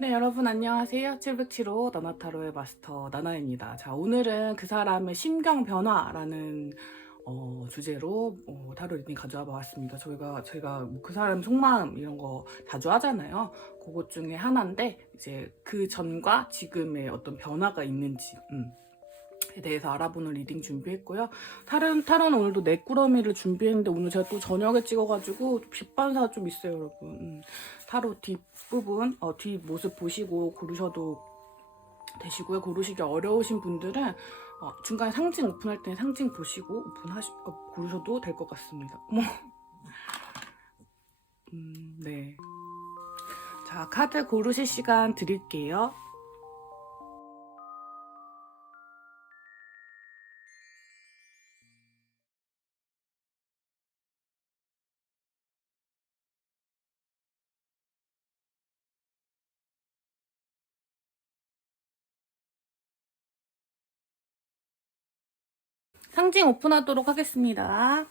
네, 여러분 안녕하세요. 707호 나나타로의 마스터 나나입니다. 자, 오늘은 그 사람의 심경 변화라는 주제로 타로 리딩 가져와 봤습니다. 제가 뭐그 사람 속마음 이런 거 자주 하잖아요. 그것 중에 하나인데 이제 그 전과 지금의 어떤 변화가 있는지 에 대해서 알아보는 리딩 준비했고요. 타로는 오늘도 내꾸러미를 준비했는데 오늘 제가 또 저녁에 찍어가지고 빛반사가 좀 있어요, 여러분. 타로 뒷부분, 뒷모습 보시고 고르셔도 되시고요. 고르시기 어려우신 분들은 중간에 상징 오픈할 때 상징 보시고 고르셔도 될 것 같습니다. 어머. 네. 자, 카드 고르실 시간 드릴게요. 상징 오픈하도록 하겠습니다.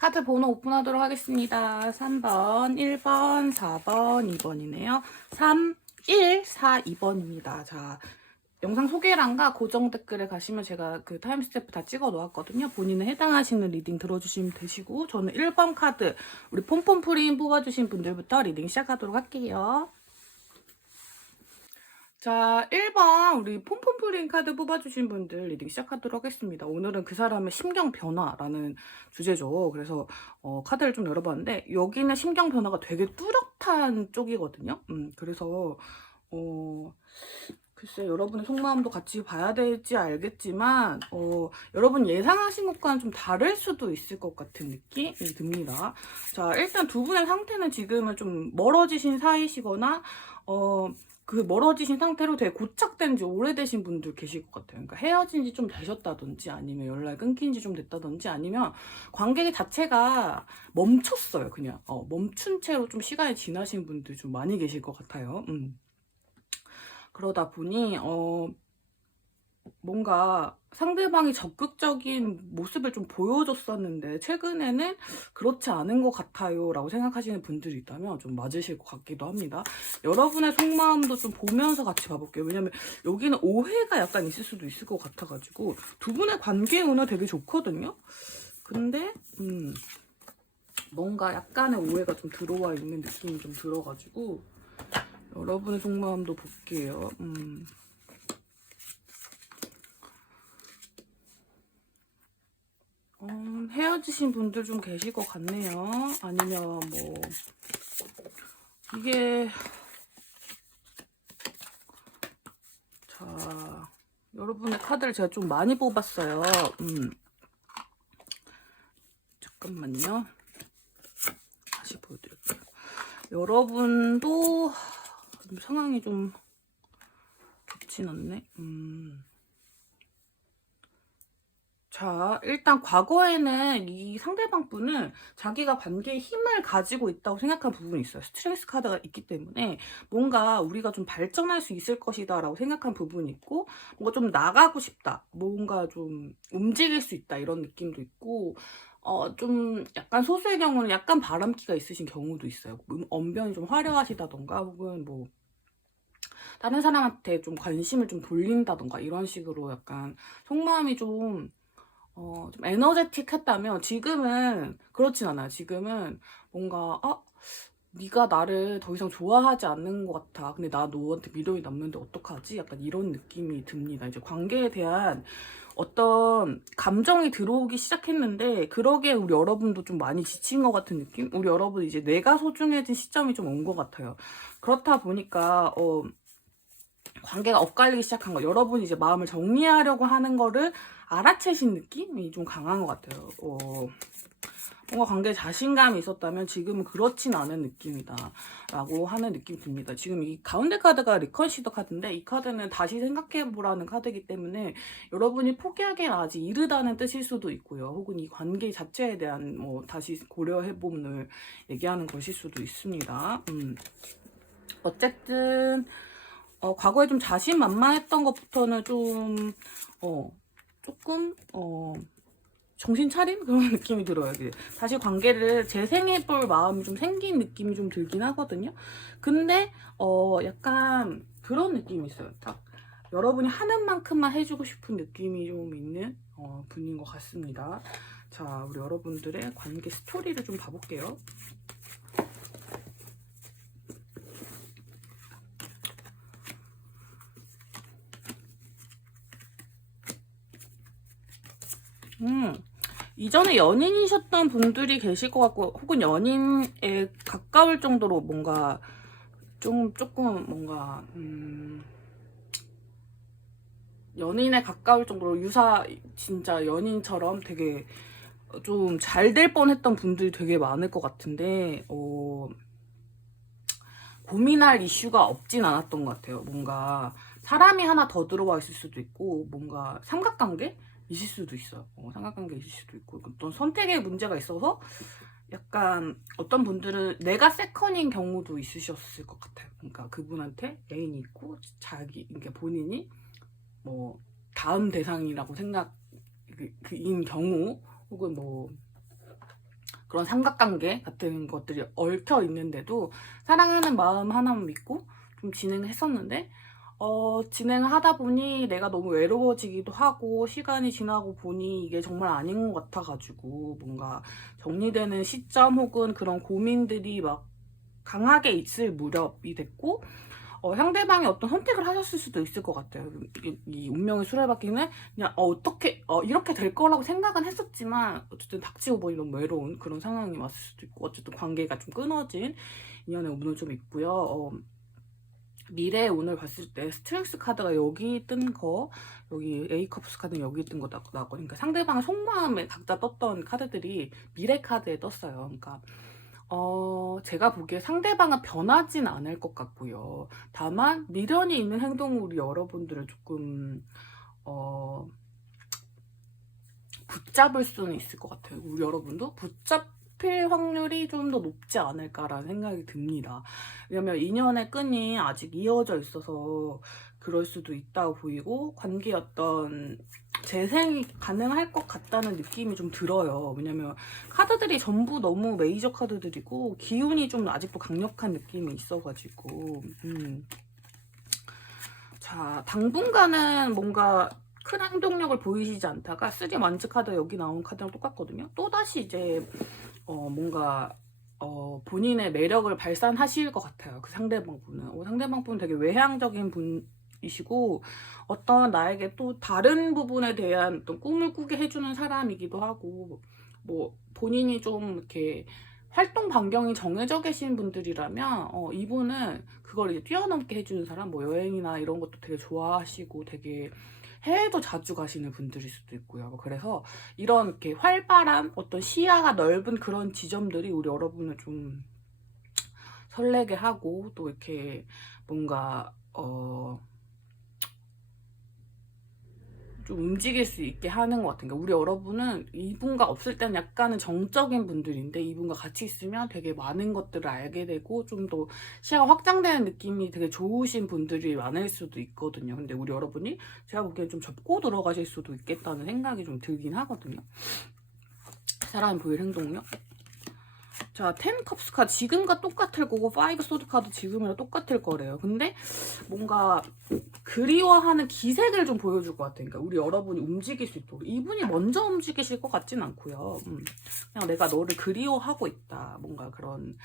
카드 번호 오픈하도록 하겠습니다. 3번, 1번, 4번, 2번이네요. 3, 1, 4, 2번입니다. 자, 영상 소개란과 고정 댓글에 가시면 제가 그 타임스탬프 다 찍어 놓았거든요. 본인에 해당하시는 리딩 들어주시면 되시고, 저는 1번 카드, 우리 폼폼프린 뽑아주신 분들부터 리딩 시작하도록 할게요. 자, 1번 우리 폼폼프린 카드 뽑아주신 분들 리딩 시작하도록 하겠습니다. 오늘은 그 사람의 심경 변화라는 주제죠. 그래서 카드를 좀 열어봤는데 여기는 심경 변화가 되게 뚜렷한 쪽이거든요. 그래서 글쎄 여러분의 속마음도 같이 봐야 될지 알겠지만 여러분 예상하신 것과는 좀 다를 수도 있을 것 같은 느낌이 듭니다. 자, 일단 두 분의 상태는 지금은 좀 멀어지신 사이시거나 그 멀어지신 상태로 되게 고착된 지 오래되신 분들 계실 것 같아요. 그러니까 헤어진 지 좀 되셨다든지 아니면 연락이 끊긴 지 좀 됐다든지 아니면 관계 자체가 멈췄어요. 그냥 멈춘 채로 좀 시간이 지나신 분들 좀 많이 계실 것 같아요. 그러다 보니 뭔가 상대방이 적극적인 모습을 좀 보여줬었는데 최근에는 그렇지 않은 것 같아요 라고 생각하시는 분들이 있다면 좀 맞으실 것 같기도 합니다. 여러분의 속마음도 좀 보면서 같이 봐볼게요. 왜냐면 여기는 오해가 약간 있을 수도 있을 것 같아가지고 두 분의 관계 오늘 되게 좋거든요. 근데 뭔가 약간의 오해가 좀 들어와 있는 느낌이 좀 들어가지고 여러분의 속마음도 볼게요. 헤어지신 분들 좀 계실 것 같네요. 아니면 뭐 이게 자 여러분의 카드를 제가 좀 많이 뽑았어요. 잠깐만요. 다시 보여드릴게요. 여러분도 상황이 좀 좋진 않네. 자, 일단 과거에는 이 상대방 분은 자기가 관계에 힘을 가지고 있다고 생각한 부분이 있어요. 스트레스 카드가 있기 때문에 뭔가 우리가 좀 발전할 수 있을 것이다 라고 생각한 부분이 있고 뭔가 좀 나가고 싶다. 뭔가 좀 움직일 수 있다 이런 느낌도 있고 좀 약간 소수의 경우는 약간 바람기가 있으신 경우도 있어요. 언변이 좀 화려하시다던가 혹은 뭐 다른 사람한테 좀 관심을 좀 돌린다던가 이런 식으로 약간 속마음이 좀 에너제틱했다면 지금은 그렇진 않아요. 지금은 뭔가 네가 나를 더 이상 좋아하지 않는 것 같아. 근데 나 너한테 미련이 남는데 어떡하지? 약간 이런 느낌이 듭니다. 이제 관계에 대한 어떤 감정이 들어오기 시작했는데 그러기에 우리 여러분도 좀 많이 지친 것 같은 느낌? 우리 여러분 이제 내가 소중해진 시점이 좀 온 것 같아요. 그렇다 보니까 관계가 엇갈리기 시작한 거. 여러분이 이제 마음을 정리하려고 하는 거를 알아채신 느낌이 좀 강한 것 같아요. 뭔가 관계에 자신감이 있었다면 지금은 그렇진 않은 느낌이다 라고 하는 느낌이 듭니다. 지금 이 가운데 카드가 리컨시더 카드인데, 이 카드는 다시 생각해보라는 카드이기 때문에 여러분이 포기하기엔 아직 이르다는 뜻일 수도 있고요. 혹은 이 관계 자체에 대한 뭐 다시 고려해봄을 얘기하는 것일 수도 있습니다. 어쨌든 과거에 좀 자신만만했던 것부터는 좀 조금 정신 차린 그런 느낌이 들어요. 다시 관계를 재생해볼 마음이 좀 생긴 느낌이 좀 들긴 하거든요. 근데 약간 그런 느낌이 있어요. 딱 여러분이 하는 만큼만 해주고 싶은 느낌이 좀 있는 분인 것 같습니다. 자, 우리 여러분들의 관계 스토리를 좀 봐볼게요. 이전에 연인이셨던 분들이 계실 것 같고, 혹은 연인에 가까울 정도로 뭔가 조금 뭔가 연인에 가까울 정도로 진짜 연인처럼 되게 좀 잘 될 뻔했던 분들이 되게 많을 것 같은데 고민할 이슈가 없진 않았던 것 같아요. 뭔가 사람이 하나 더 들어와 있을 수도 있고, 뭔가 삼각관계? 있을 수도 있어요. 삼각관계 있을 수도 있고, 어떤 선택의 문제가 있어서 약간 어떤 분들은 내가 세컨인 경우도 있으셨을 것 같아요. 그러니까 그분한테 애인이 있고 그러니까 본인이 뭐 다음 대상이라고 생각인 경우, 혹은 뭐 그런 삼각관계 같은 것들이 얽혀 있는데도 사랑하는 마음 하나만 믿고 좀 진행을 했었는데, 진행을 하다 보니 내가 너무 외로워지기도 하고, 시간이 지나고 보니 이게 정말 아닌 것 같아가지고 뭔가 정리되는 시점 혹은 그런 고민들이 막 강하게 있을 무렵이 됐고, 상대방이 어떤 선택을 하셨을 수도 있을 것 같아요. 이 운명의 수레바퀴는 그냥 어떻게 이렇게 될 거라고 생각은 했었지만, 어쨌든 닥치고 보니 너무 외로운 그런 상황이 왔을 수도 있고, 어쨌든 관계가 좀 끊어진 인연의 운은 좀 있고요. 미래의 운을 봤을 때 스트렝스 카드가 여기 뜬 거, 여기 A컵스 카드는 여기 뜬 거 나왔고, 그러니까 상대방 속마음에 각자 떴던 카드들이 미래 카드에 떴어요. 그러니까 제가 보기에 상대방은 변하진 않을 것 같고요. 다만 미련이 있는 행동을 우리 여러분들을 조금 붙잡을 수는 있을 것 같아요. 우리 여러분도 붙잡힐 확률이 좀 더 높지 않을까라는 생각이 듭니다. 왜냐면 인연의 끈이 아직 이어져 있어서 그럴 수도 있다고 보이고, 관계의 어떤 재생이 가능할 것 같다는 느낌이 좀 들어요. 왜냐면 카드들이 전부 너무 메이저 카드들이고 기운이 좀 아직도 강력한 느낌이 있어가지고 자, 당분간은 뭔가 큰 행동력을 보이시지 않다가 3 완즈 카드 여기 나온 카드랑 똑같거든요. 또다시 이제 뭔가 본인의 매력을 발산하실 것 같아요. 그 상대방 분은. 상대방 분은 되게 외향적인 분이시고, 어떤 나에게 또 다른 부분에 대한 어떤 꿈을 꾸게 해주는 사람이기도 하고, 뭐 본인이 좀 이렇게 활동 반경이 정해져 계신 분들이라면 이분은 그걸 이제 뛰어넘게 해주는 사람, 뭐 여행이나 이런 것도 되게 좋아하시고 되게 해외도 자주 가시는 분들일 수도 있고요. 그래서 이런 이렇게 활발한 어떤 시야가 넓은 그런 지점들이 우리 여러분을 좀 설레게 하고, 또 이렇게 뭔가 좀 움직일 수 있게 하는 것 같아요. 그러니까 우리 여러분은 이분과 없을 때는 약간은 정적인 분들인데, 이분과 같이 있으면 되게 많은 것들을 알게 되고 좀 더 시야가 확장되는 느낌이 되게 좋으신 분들이 많을 수도 있거든요. 근데 우리 여러분이 제가 보기엔 좀 접고 들어가실 수도 있겠다는 생각이 좀 들긴 하거든요. 사람이 보일 행동력. 자, 10 컵스 카드 지금과 똑같을 거고, 5 소드 카드 지금이랑 똑같을 거래요. 근데 뭔가 그리워하는 기색을 좀 보여줄 것 같아요. 그러니까 우리 여러분이 움직일 수 있도록. 이분이 먼저 움직이실 것 같진 않고요. 그냥 내가 너를 그리워하고 있다. 뭔가 그런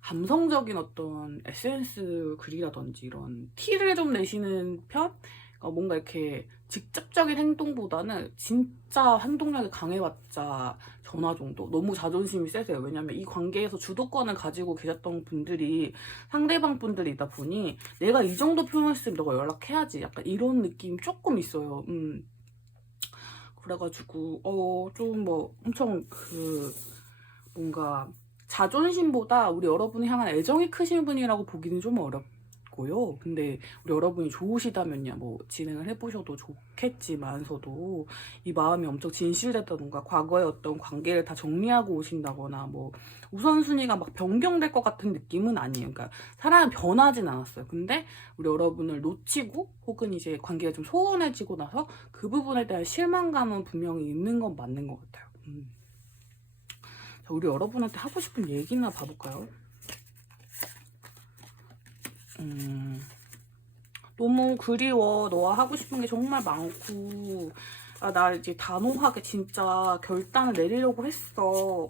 감성적인 어떤 에센스 글이라든지 이런 티를 좀 내시는 편? 뭔가 이렇게 직접적인 행동보다는 진짜 행동력이 강해봤자 전화 정도? 너무 자존심이 세세요. 왜냐면 이 관계에서 주도권을 가지고 계셨던 분들이 상대방 분들이다 보니, 내가 이 정도 표현했으면 너가 연락해야지, 약간 이런 느낌 조금 있어요. 그래가지고 좀 뭐 엄청 뭔가 자존심보다 우리 여러분을 향한 애정이 크신 분이라고 보기는 좀 어렵고요. 근데 우리 여러분이 좋으시다면야 뭐 진행을 해보셔도 좋겠지만서도 이 마음이 엄청 진실됐다던가 과거의 어떤 관계를 다 정리하고 오신다거나 뭐 우선순위가 막 변경될 것 같은 느낌은 아니에요. 그러니까 사람은 변하진 않았어요. 근데 우리 여러분을 놓치고 혹은 이제 관계가 좀 소원해지고 나서 그 부분에 대한 실망감은 분명히 있는 건 맞는 것 같아요. 자, 우리 여러분한테 하고 싶은 얘기나 봐볼까요? 너무 그리워. 너와 하고 싶은 게 정말 많고 아, 나 이제 단호하게 진짜 결단을 내리려고 했어.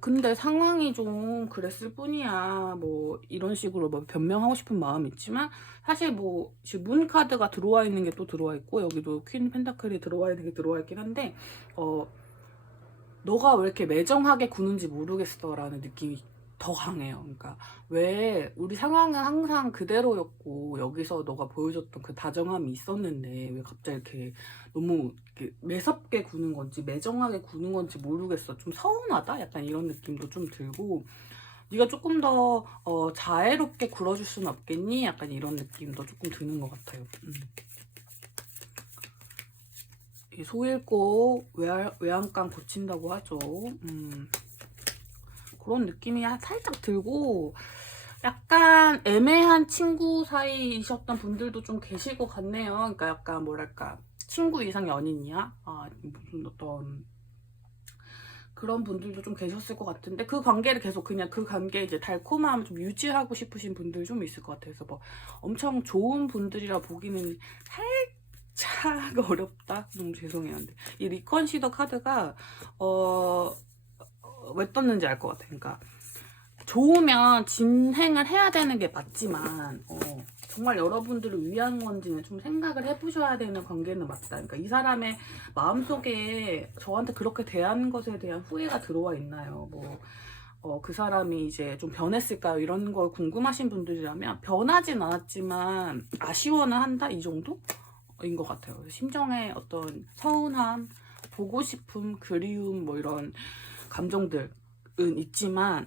근데 상황이 좀 그랬을 뿐이야. 뭐 이런 식으로 뭐 변명하고 싶은 마음이 있지만 사실 뭐 지금 문 카드가 들어와 있는 게 또 들어와 있고 여기도 퀸 펜타클이 들어와 있는 게 들어와 있긴 한데 너가 왜 이렇게 매정하게 구는지 모르겠어 라는 느낌이 더 강해요. 그러니까 왜 우리 상황은 항상 그대로였고 여기서 너가 보여줬던 그 다정함이 있었는데 왜 갑자기 이렇게 너무 이렇게 매섭게 구는 건지 매정하게 구는 건지 모르겠어. 좀 서운하다? 약간 이런 느낌도 좀 들고 네가 조금 더 자애롭게 굴어줄 수는 없겠니? 약간 이런 느낌도 조금 드는 것 같아요. 소 읽고 외양간 고친다고 하죠. 그런 느낌이 살짝 들고 약간 애매한 친구 사이이셨던 분들도 좀 계실 것 같네요. 그러니까 약간 뭐랄까 친구 이상 연인이야? 무슨 어떤 그런 분들도 좀 계셨을 것 같은데 그 관계를 계속 그냥 그 관계 이제 달콤함을 좀 유지하고 싶으신 분들 좀 있을 것 같아서 뭐 엄청 좋은 분들이라 보기는 살짝 어렵다. 너무 죄송해요. 근데 이 리컨시더 카드가 왜 떴는지 알 것 같아. 그러니까 좋으면 진행을 해야 되는 게 맞지만 정말 여러분들을 위한 건지는 좀 생각을 해보셔야 되는 관계는 맞다. 그러니까 이 사람의 마음속에 저한테 그렇게 대한 것에 대한 후회가 들어와 있나요? 그 사람이 이제 좀 변했을까요? 이런 걸 궁금하신 분들이라면 변하진 않았지만 아쉬워는 한다? 이 정도인 것 같아요. 심정의 어떤 서운함, 보고 싶음, 그리움 뭐 이런 감정들은 있지만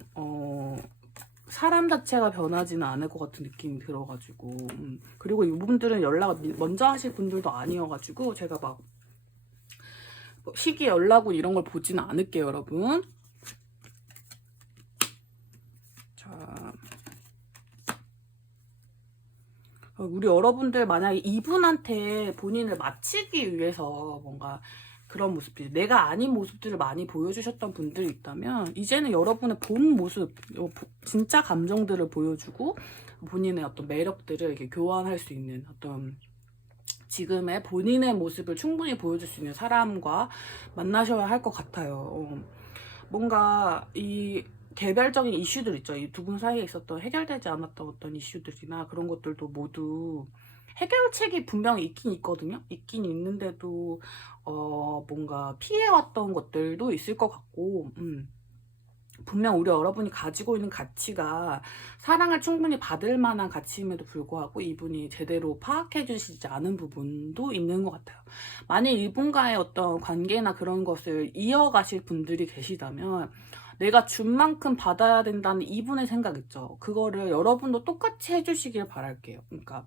사람 자체가 변하지는 않을 것 같은 느낌이 들어가지고 그리고 이분들은 연락을 먼저 하실 분들도 아니어가지고 제가 막 시기 연락운 이런 걸 보지는 않을게요, 여러분. 자, 우리 여러분들 만약에 이분한테 본인을 마치기 위해서 뭔가 그런 모습들, 내가 아닌 모습들을 많이 보여주셨던 분들이 있다면 이제는 여러분의 본 모습, 진짜 감정들을 보여주고 본인의 어떤 매력들을 이렇게 교환할 수 있는 어떤 지금의 본인의 모습을 충분히 보여줄 수 있는 사람과 만나셔야 할 것 같아요. 뭔가 이 개별적인 이슈들 있죠. 이 두 분 사이에 있었던 해결되지 않았던 어떤 이슈들이나 그런 것들도 모두 해결책이 분명히 있긴 있거든요. 있긴 있는데도 뭔가 피해왔던 것들도 있을 것 같고 분명 우리 여러분이 가지고 있는 가치가 사랑을 충분히 받을 만한 가치임에도 불구하고 이분이 제대로 파악해 주시지 않은 부분도 있는 것 같아요. 만약 이분과의 어떤 관계나 그런 것을 이어가실 분들이 계시다면 내가 준 만큼 받아야 된다는 이분의 생각 있죠. 그거를 여러분도 똑같이 해주시길 바랄게요. 그러니까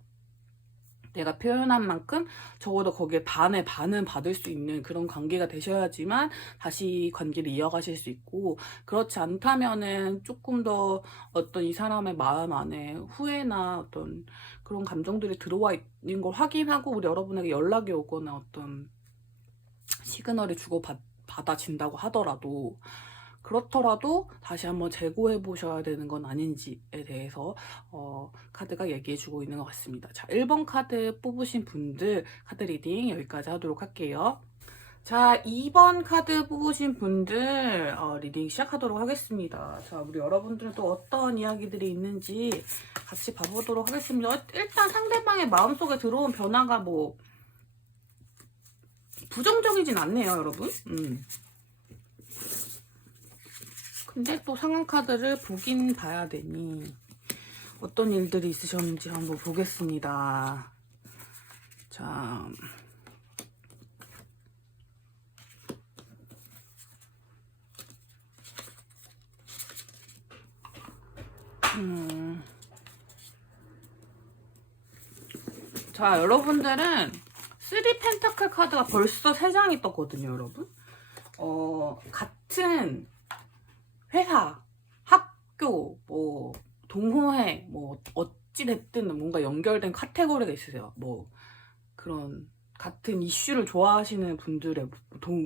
내가 표현한 만큼 적어도 거기에 반의 반은 받을 수 있는 그런 관계가 되셔야지만 다시 관계를 이어가실 수 있고 그렇지 않다면은 조금 더 어떤 이 사람의 마음 안에 후회나 어떤 그런 감정들이 들어와 있는 걸 확인하고 우리 여러분에게 연락이 오거나 어떤 시그널이 주고받아진다고 하더라도 그렇더라도 다시 한번 재고해 보셔야 되는 건 아닌지에 대해서 카드가 얘기해 주고 있는 것 같습니다. 자, 1번 카드 뽑으신 분들 카드 리딩 여기까지 하도록 할게요. 자, 2번 카드 뽑으신 분들 리딩 시작하도록 하겠습니다. 자, 우리 여러분들은 또 어떤 이야기들이 있는지 같이 봐보도록 하겠습니다. 일단 상대방의 마음속에 들어온 변화가 뭐 부정적이진 않네요, 여러분. 근데 또 상황 카드를 보긴 봐야 되니 어떤 일들이 있으셨는지 한번 보겠습니다. 자, 자, 여러분들은 3 펜타클 카드가 벌써 3장이 떴거든요, 여러분. 같은 회사, 학교, 뭐 동호회, 뭐 어찌됐든 뭔가 연결된 카테고리가 있으세요. 뭐 그런 같은 이슈를 좋아하시는 분들의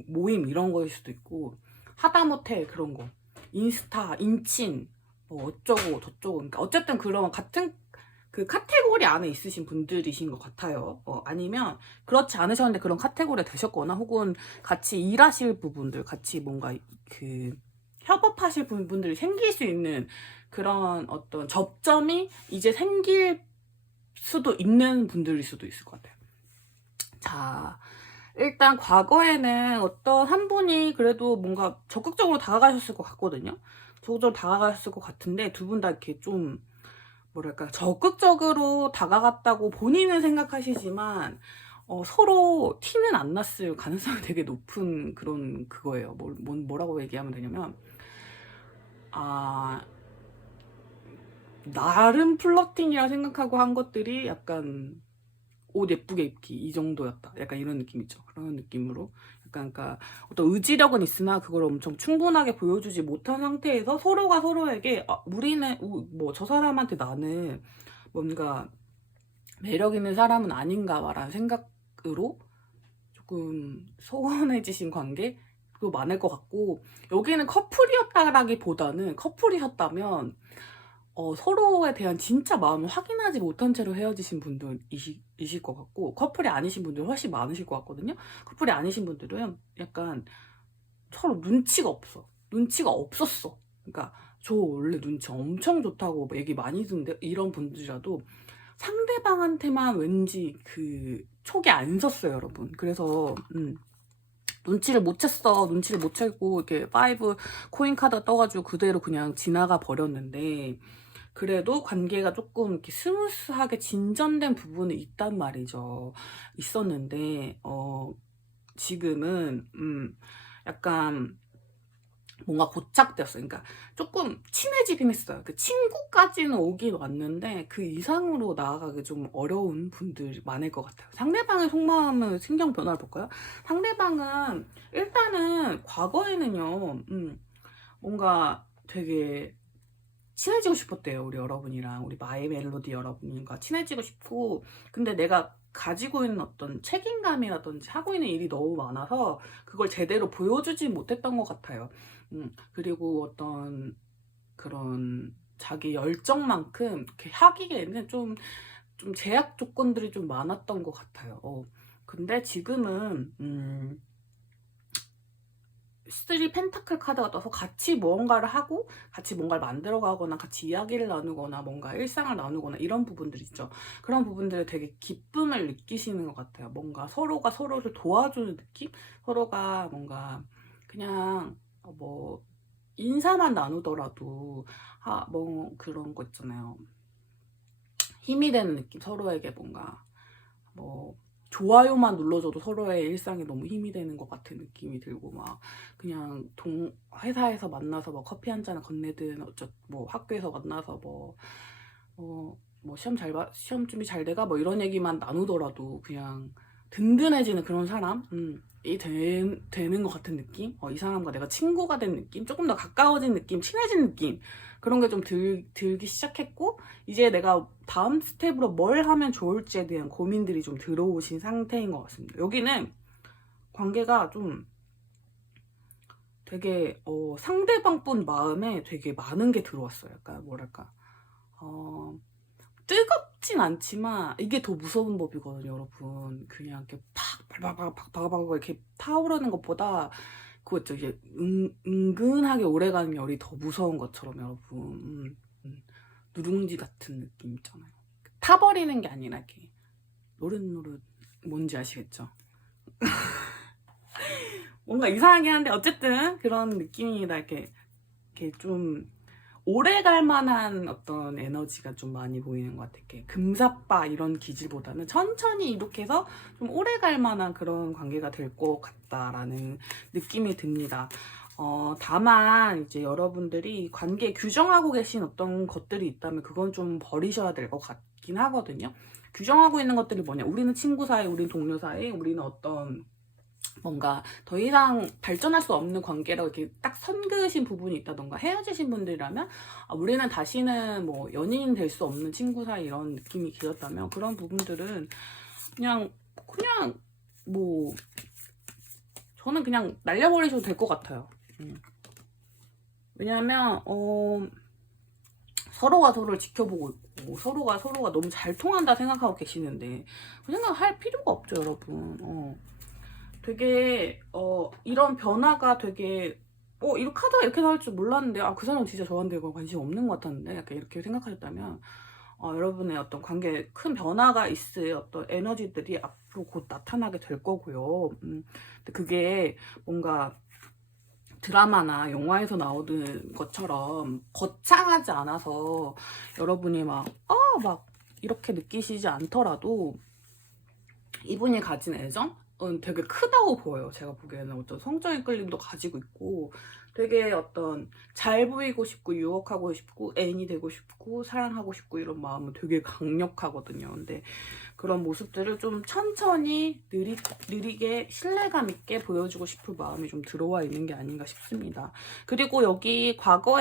모임 이런 거일 수도 있고, 하다못해 그런 거, 인스타, 인친, 뭐 어쩌고 저쩌고, 그러니까 어쨌든 그런 같은 그 카테고리 안에 있으신 분들이신 것 같아요. 아니면 그렇지 않으셨는데 그런 카테고리에 되셨거나, 혹은 같이 일하실 부분들, 같이 뭔가 그 협업하실 부분들이 생길 수 있는 그런 어떤 접점이 이제 생길 수도 있는 분들일 수도 있을 것 같아요. 자, 일단 과거에는 어떤 한 분이 그래도 뭔가 적극적으로 다가가셨을 것 같거든요. 적극적으로 다가가셨을 것 같은데, 두 분 다 이렇게 좀 뭐랄까 적극적으로 다가갔다고 본인은 생각하시지만 서로 티는 안 났을 가능성이 되게 높은 그런 그거예요. 뭐라고 얘기하면 되냐면, 나름 플러팅이라 생각하고 한 것들이 약간 옷 예쁘게 입기 이 정도였다, 약간 이런 느낌이죠. 그런 느낌으로 약간, 그러니까 어떤 의지력은 있으나 그걸 엄청 충분하게 보여주지 못한 상태에서 서로가 서로에게 우리는 뭐 저 사람한테 나는 뭔가 매력 있는 사람은 아닌가라는 생각으로 조금 소원해지신 관계도 많을 것 같고, 여기는 커플이었다라기보다는, 커플이셨다면 서로에 대한 진짜 마음을 확인하지 못한 채로 헤어지신 분들이실 것 같고, 커플이 아니신 분들 훨씬 많으실 것 같거든요. 커플이 아니신 분들은 약간 서로 눈치가 없었어. 그러니까 저 원래 눈치 엄청 좋다고 얘기 많이 듣는데, 이런 분들이라도 상대방한테만 왠지 그 촉이 안 섰어요, 여러분. 그래서 눈치를 못 챘어. 눈치를 못 채고 이렇게 5 코인 카드가 떠가지고 그대로 그냥 지나가 버렸는데, 그래도 관계가 조금 이렇게 스무스하게 진전된 부분이 있단 말이죠. 있었는데 지금은 약간 뭔가 고착되었어요. 그러니까 조금 친해지긴 했어요. 그 친구까지는 오긴 왔는데 그 이상으로 나아가기 좀 어려운 분들이 많을 것 같아요. 상대방의 속마음을 신경 변화를 볼까요? 상대방은 일단은 과거에는요, 뭔가 되게 친해지고 싶었대요. 우리 여러분이랑, 우리 마이 멜로디 여러분과 친해지고 싶고, 근데 내가 가지고 있는 어떤 책임감이라든지 하고 있는 일이 너무 많아서 그걸 제대로 보여주지 못했던 것 같아요. 그리고 어떤 그런 자기 열정만큼 이렇게 하기에는 좀 제약 조건들이 좀 많았던 것 같아요. 근데 지금은 3 펜타클 카드가 떠서 같이 무언가를 하고, 같이 뭔가를 만들어 가거나, 같이 이야기를 나누거나, 뭔가 일상을 나누거나, 이런 부분들 있죠. 그런 부분들에 되게 기쁨을 느끼시는 것 같아요. 뭔가 서로가 서로를 도와주는 느낌? 서로가 뭔가 그냥 뭐 인사만 나누더라도 뭐 그런 거 있잖아요. 힘이 되는 느낌. 서로에게 뭔가 뭐 좋아요만 눌러줘도 서로의 일상에 너무 힘이 되는 것 같은 느낌이 들고, 막 그냥 회사에서 만나서 뭐 커피 한 잔을 건네든, 뭐 학교에서 만나서 뭐 시험 준비 잘 돼가 뭐 이런 얘기만 나누더라도 그냥 든든해지는 그런 사람이 되는 것 같은 느낌? 이 사람과 내가 친구가 된 느낌? 조금 더 가까워진 느낌? 친해진 느낌? 그런 게 좀 들기 시작했고, 이제 내가 다음 스텝으로 뭘 하면 좋을지에 대한 고민들이 좀 들어오신 상태인 것 같습니다. 여기는 관계가 좀 되게 상대방분 마음에 되게 많은 게 들어왔어요. 약간 뭐랄까, 뜨겁진 않지만 이게 더 무서운 법이거든요, 여러분. 그냥 이렇게 팍 이렇게 타오르는 것보다 그거 있죠, 이게 은근하게 오래가는 열이 더 무서운 것처럼, 여러분. 누룽지 같은 느낌 있잖아요. 타버리는 게 아니라 이렇게 노릇노릇, 뭔지 아시겠죠? 뭔가 이상하긴 한데 어쨌든 그런 느낌이다. 이렇게 좀 오래 갈 만한 어떤 에너지가 좀 많이 보이는 것 같아요. 이렇게 금사빠 이런 기질보다는 천천히 이렇게해서 좀 오래 갈 만한 그런 관계가 될 것 같다라는 느낌이 듭니다. 다만 이제 여러분들이 관계 규정하고 계신 어떤 것들이 있다면 그건 좀 버리셔야 될 것 같긴 하거든요. 규정하고 있는 것들이 뭐냐? 우리는 친구 사이, 우리는 동료 사이, 우리는 어떤 뭔가 더 이상 발전할 수 없는 관계라고 이렇게 딱 선 그으신 부분이 있다던가 헤어지신 분들이라면 우리는 다시는 뭐 연인 될 수 없는 친구 사이 이런 느낌이 길었다면 그런 부분들은 그냥 뭐 저는 그냥 날려버리셔도 될 것 같아요. 왜냐하면 서로가 서로를 지켜보고 있고 서로가 너무 잘 통한다 생각하고 계시는데 그 생각할 필요가 없죠, 여러분. 되게 이런 변화가 되게 이렇게 하다가 이렇게 나올 줄 몰랐는데 그 사람은 진짜 저한테 관심 없는 것 같았는데 약간 이렇게 생각하셨다면 여러분의 어떤 관계에 큰 변화가 있을 어떤 에너지들이 앞으로 곧 나타나게 될 거고요. 근데 그게 뭔가 드라마나 영화에서 나오는 것처럼 거창하지 않아서 여러분이 막 이렇게 느끼시지 않더라도 이분이 가진 애정은 되게 크다고 보여요. 제가 보기에는 어떤 성적인 끌림도 가지고 있고 되게 어떤 잘 보이고 싶고 유혹하고 싶고 애인이 되고 싶고 사랑하고 싶고 이런 마음은 되게 강력하거든요. 근데 그런 모습들을 좀 천천히 느리게 신뢰감 있게 보여주고 싶은 마음이 좀 들어와 있는 게 아닌가 싶습니다. 그리고 여기 과거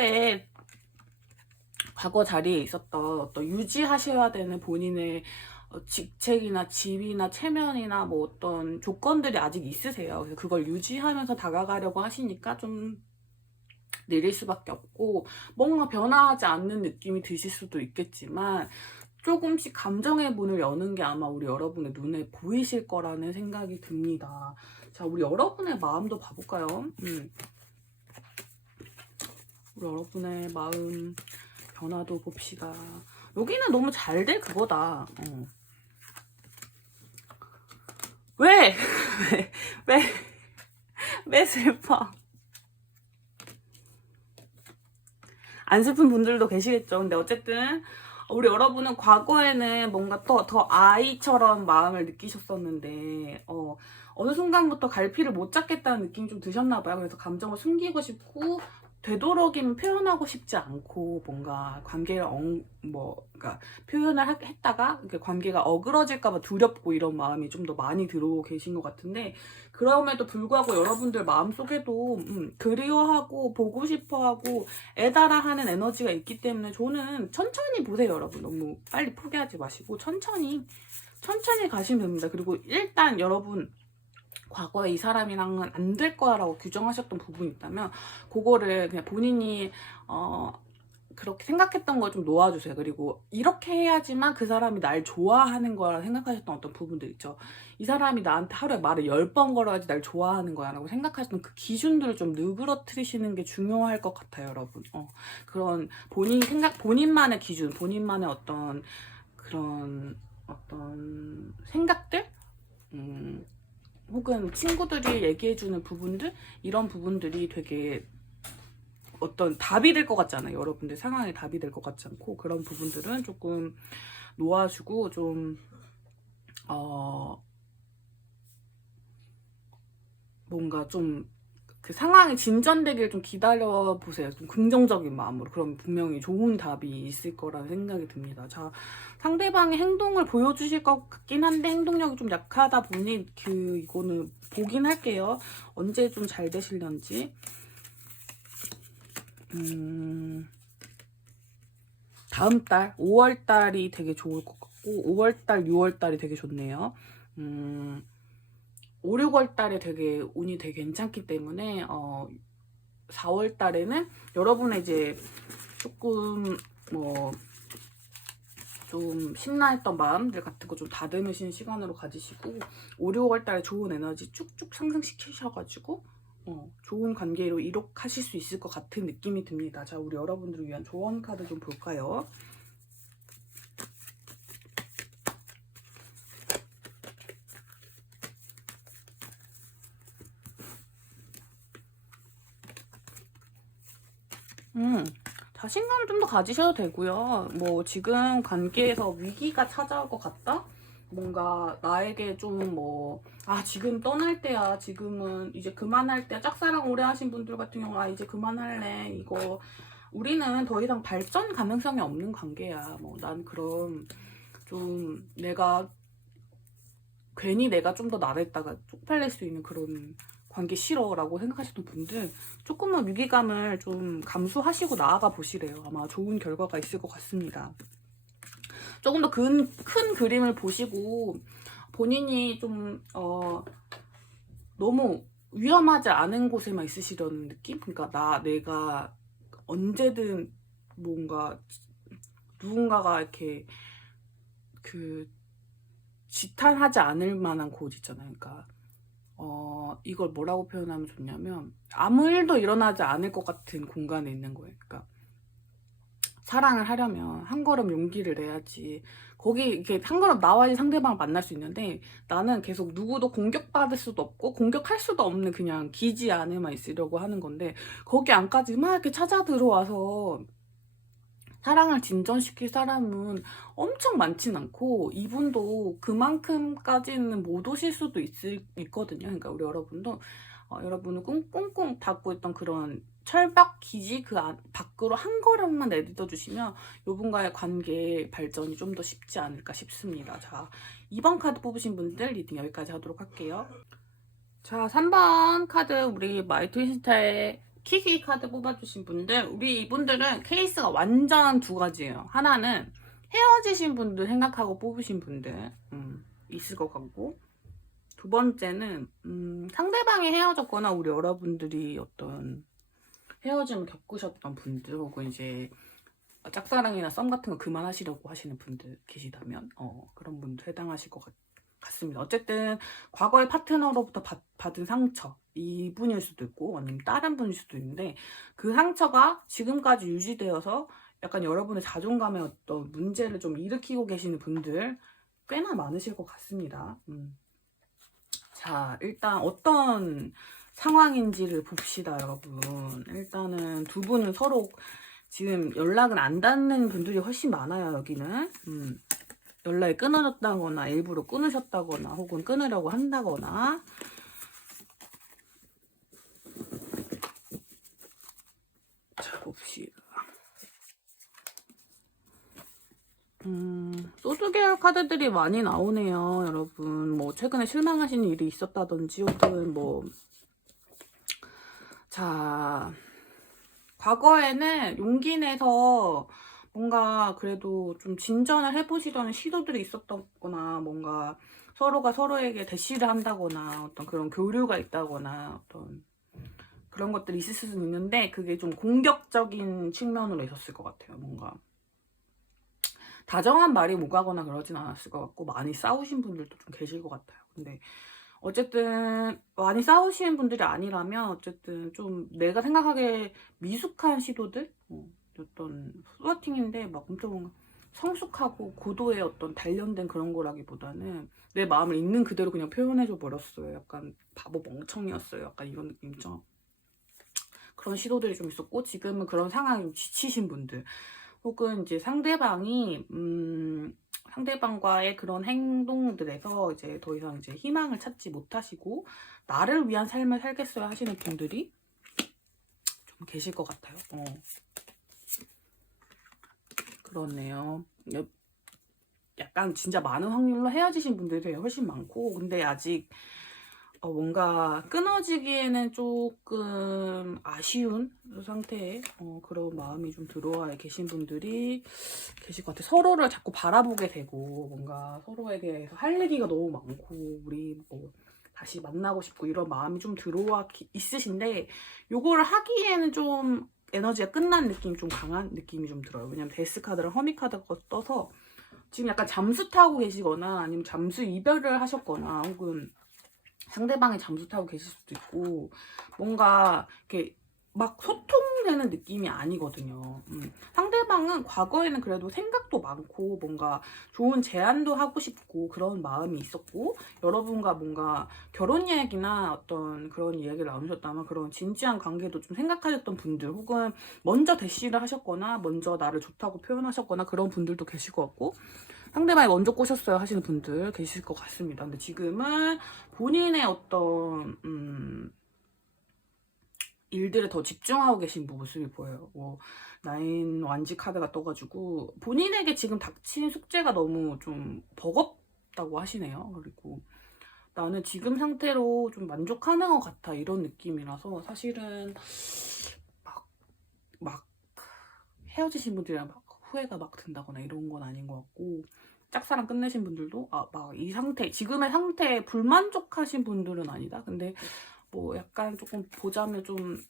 자리에 있었던 어떤 유지하셔야 되는 본인의 직책이나 집이나 체면이나 뭐 어떤 조건들이 아직 있으세요. 그래서 그걸 유지하면서 다가가려고 하시니까 좀 느릴 수밖에 없고 뭔가 변화하지 않는 느낌이 드실 수도 있겠지만 조금씩 감정의 문을 여는 게 아마 우리 여러분의 눈에 보이실 거라는 생각이 듭니다. 자, 우리 여러분의 마음도 봐볼까요? 우리 여러분의 마음 변화도 봅시다. 여기는 너무 잘 될 그거다. 왜? 왜 슬퍼? 안 슬픈 분들도 계시겠죠. 근데 어쨌든 우리 여러분은 과거에는 뭔가 더 아이처럼 마음을 느끼셨었는데 어느 순간부터 갈피를 못 잡겠다는 느낌이 좀 드셨나 봐요. 그래서 감정을 숨기고 싶고 되도록이면 표현하고 싶지 않고 뭔가 관계를 그러니까 표현을 했다가 관계가 어그러질까봐 두렵고 이런 마음이 좀 더 많이 들어오고 계신 것 같은데 그럼에도 불구하고 여러분들 마음속에도 그리워하고 보고 싶어하고 애달아하는 에너지가 있기 때문에 저는 천천히 보세요, 여러분. 너무 빨리 포기하지 마시고 천천히 가시면 됩니다. 그리고 일단 여러분 과거에 이 사람이랑은 안 될 거야 라고 규정하셨던 부분이 있다면 그거를 그냥 본인이 그렇게 생각했던 걸 좀 놓아주세요. 그리고 이렇게 해야지만 그 사람이 날 좋아하는 거라 생각하셨던 어떤 부분들 있죠. 이 사람이 나한테 하루에 말을 10번 걸어야지 날 좋아하는 거야 라고 생각하셨던 그 기준들을 좀 누그러뜨리시는 게 중요할 것 같아요, 여러분. 그런 본인만의 기준, 본인만의 어떤 그런 어떤 생각들? 혹은 친구들이 얘기해주는 부분들? 이런 부분들이 되게 어떤 답이 될 것 같지 않아요? 여러분들 상황에 답이 될 것 같지 않고 그런 부분들은 조금 놓아주고 좀 뭔가 좀 그 상황이 진전되길 좀 기다려보세요. 좀 긍정적인 마음으로. 그럼 분명히 좋은 답이 있을 거라는 생각이 듭니다. 자, 상대방의 행동을 보여주실 것 같긴 한데 행동력이 좀 약하다 보니 이거는 보긴 할게요. 언제 좀 잘 되실런지. 다음 달 5월 달이 되게 좋을 것 같고 5월 달, 6월 달이 되게 좋네요. 5, 6월 달에 되게 운이 되게 괜찮기 때문에 4월 달에는 여러분의 이제 조금 좀 심란했던 마음들 같은 거 좀 다듬으시는 시간으로 가지시고 5, 6월 달에 좋은 에너지 쭉쭉 상승시키셔가지고 좋은 관계로 이룩하실 수 있을 것 같은 느낌이 듭니다. 자, 우리 여러분들을 위한 조언 카드 좀 볼까요? 자신감 좀 더 가지셔도 되고요. 뭐 지금 관계에서 위기가 찾아올 것 같다? 뭔가 나에게 좀 뭐, 아, 지금 떠날 때야, 지금은 이제 그만할 때야, 짝사랑 오래 하신 분들 같은 경우, 아, 이제 그만할래, 이거. 우리는 더 이상 발전 가능성이 없는 관계야. 뭐, 난 그런, 좀, 괜히 내가 좀 더 나랬다가 쪽팔릴 수 있는 그런 관계 싫어라고 생각하시는 분들, 조금만 위기감을 좀 감수하시고 나아가 보시래요. 아마 좋은 결과가 있을 것 같습니다. 조금 더 큰 그림을 보시고 본인이 좀 너무 위험하지 않은 곳에만 있으시려는 느낌? 그러니까 내가 언제든 뭔가 누군가가 이렇게 그 지탄하지 않을 만한 곳 있잖아요. 그러니까 이걸 뭐라고 표현하면 좋냐면 아무 일도 일어나지 않을 것 같은 공간에 있는 거예요. 그러니까 사랑을 하려면 한 걸음 용기를 내야지. 거기 이렇게 한 걸음 나와야지 상대방을 만날 수 있는데 나는 계속 누구도 공격받을 수도 없고 공격할 수도 없는 그냥 기지 안에만 있으려고 하는 건데 거기 안까지 막 이렇게 찾아 들어와서 사랑을 진전시킬 사람은 엄청 많진 않고 이분도 그만큼까지는 못 오실 수도 있거든요. 그러니까 우리 여러분도 여러분은 꽁꽁 닫고 있던 그런 철벽 기지 밖으로 한 걸음만 내딛어 주시면 이분과의 관계 발전이 좀 더 쉽지 않을까 싶습니다. 자, 2번 카드 뽑으신 분들 리딩 여기까지 하도록 할게요. 자, 3번 카드 우리 마이 트위스타의 키키 카드 뽑아주신 분들, 우리 이분들은 케이스가 완전 두 가지예요. 하나는 헤어지신 분들 생각하고 뽑으신 분들 있을 것 같고, 두 번째는 상대방이 헤어졌거나 우리 여러분들이 어떤 헤어짐을 겪으셨던 분들 혹은 이제 짝사랑이나 썸 같은 거 그만하시려고 하시는 분들 계시다면 그런 분들 해당하실 것 같습니다. 어쨌든 과거의 파트너로부터 받은 상처, 이분일 수도 있고 아니면 다른 분일 수도 있는데 그 상처가 지금까지 유지되어서 약간 여러분의 자존감에 어떤 문제를 좀 일으키고 계시는 분들 꽤나 많으실 것 같습니다. 자, 일단 어떤 상황인지를 봅시다, 여러분. 일단은 두 분은 서로 지금 연락은 안 닿는 분들이 훨씬 많아요, 여기는. 연락이 끊어졌다거나 일부러 끊으셨다거나 혹은 끊으려고 한다거나. 자, 봅시다. 소드 계열 카드들이 많이 나오네요, 여러분. 뭐 최근에 실망하시는 일이 있었다든지 혹은 뭐 자, 과거에는 용기 내서 뭔가 그래도 좀 진전을 해보시던 시도들이 있었거나 뭔가 서로가 서로에게 대시를 한다거나 어떤 그런 교류가 있다거나 어떤 그런 것들이 있을 수 있는데 그게 좀 공격적인 측면으로 있었을 것 같아요. 뭔가 다정한 말이 오가거나 그러진 않았을 것 같고 많이 싸우신 분들도 좀 계실 것 같아요. 근데 어쨌든 많이 싸우시는 분들이 아니라면 어쨌든 좀 내가 생각하기에 미숙한 시도들 어떤 플러팅인데 막 엄청 성숙하고 고도의 어떤 단련된 그런 거라기보다는 내 마음을 있는 그대로 그냥 표현해줘 버렸어요. 약간 바보 멍청이였어요. 약간 이런 느낌이죠. 그런 시도들이 좀 있었고 지금은 그런 상황이 좀 지치신 분들 혹은 이제 상대방과의 그런 행동들에서 이제 더 이상 이제 희망을 찾지 못하시고 나를 위한 삶을 살겠어야 하시는 분들이 좀 계실 것 같아요. 그렇네요. 약간 진짜 많은 확률로 헤어지신 분들이 훨씬 많고 근데 아직 뭔가 끊어지기에는 조금 아쉬운 상태의 그런 마음이 좀 들어와 계신 분들이 계실 것 같아요. 서로를 자꾸 바라보게 되고 뭔가 서로에 대해서 할 얘기가 너무 많고 우리 뭐 다시 만나고 싶고 이런 마음이 좀 들어와 있으신데 요거를 하기에는 좀 에너지가 끝난 느낌이 좀 강한 느낌이 좀 들어요. 왜냐면 데스 카드랑 허미 카드가 떠서 지금 약간 잠수 타고 계시거나 아니면 잠수 이별을 하셨거나 혹은 상대방이 잠수 타고 계실 수도 있고 뭔가 이렇게 막 소통을 되는 느낌이 아니거든요. 상대방은 과거에는 그래도 생각도 많고 뭔가 좋은 제안도 하고 싶고 그런 마음이 있었고, 여러분과 뭔가 결혼 이야기나 어떤 그런 이야기를 나누셨다면 그런 진지한 관계도 좀 생각하셨던 분들, 혹은 먼저 대시를 하셨거나 먼저 나를 좋다고 표현하셨거나 그런 분들도 계실 것 같고, 상대방이 먼저 꼬셨어요 하시는 분들 계실 것 같습니다. 근데 지금은 본인의 어떤 일들에 더 집중하고 계신 모습이 보여요. 나인 완지 카드가 떠가지고 본인에게 지금 닥친 숙제가 너무 좀 버겁다고 하시네요. 그리고 나는 지금 상태로 좀 만족하는 것 같아, 이런 느낌이라서 사실은 막 헤어지신 분들이랑 막 후회가 막 든다거나 이런 건 아닌 것 같고, 짝사랑 끝내신 분들도 막 이 상태, 지금의 상태에 불만족하신 분들은 아니다. 근데 뭐 약간 조금 보자면 좀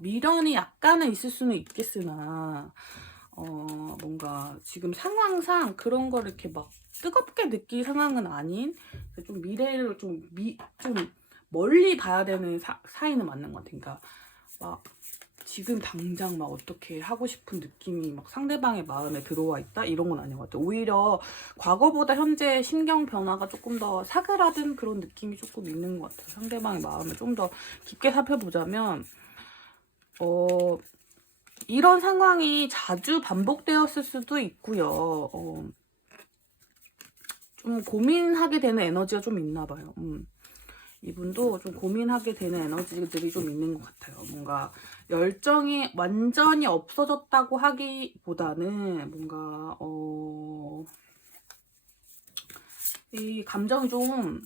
미련이 약간은 있을 수는 있겠으나 뭔가 지금 상황상 그런 걸 이렇게 막 뜨겁게 느낄 상황은 아닌, 좀 미래를 좀 멀리 봐야 되는 사이는 맞는 것 같아. 그러니까 막 지금 당장 막 어떻게 하고 싶은 느낌이 막 상대방의 마음에 들어와 있다? 이런 건 아닌 것 같아요. 오히려 과거보다 현재 심경 변화가 조금 더 사그라든 그런 느낌이 조금 있는 것 같아요. 상대방의 마음을 좀 더 깊게 살펴보자면 이런 상황이 자주 반복되었을 수도 있고요. 좀 고민하게 되는 에너지가 좀 있나 봐요. 이분도 좀 고민하게 되는 에너지들이 좀 있는 것 같아요. 뭔가 열정이 완전히 없어졌다고 하기보다는 뭔가 이 감정이 좀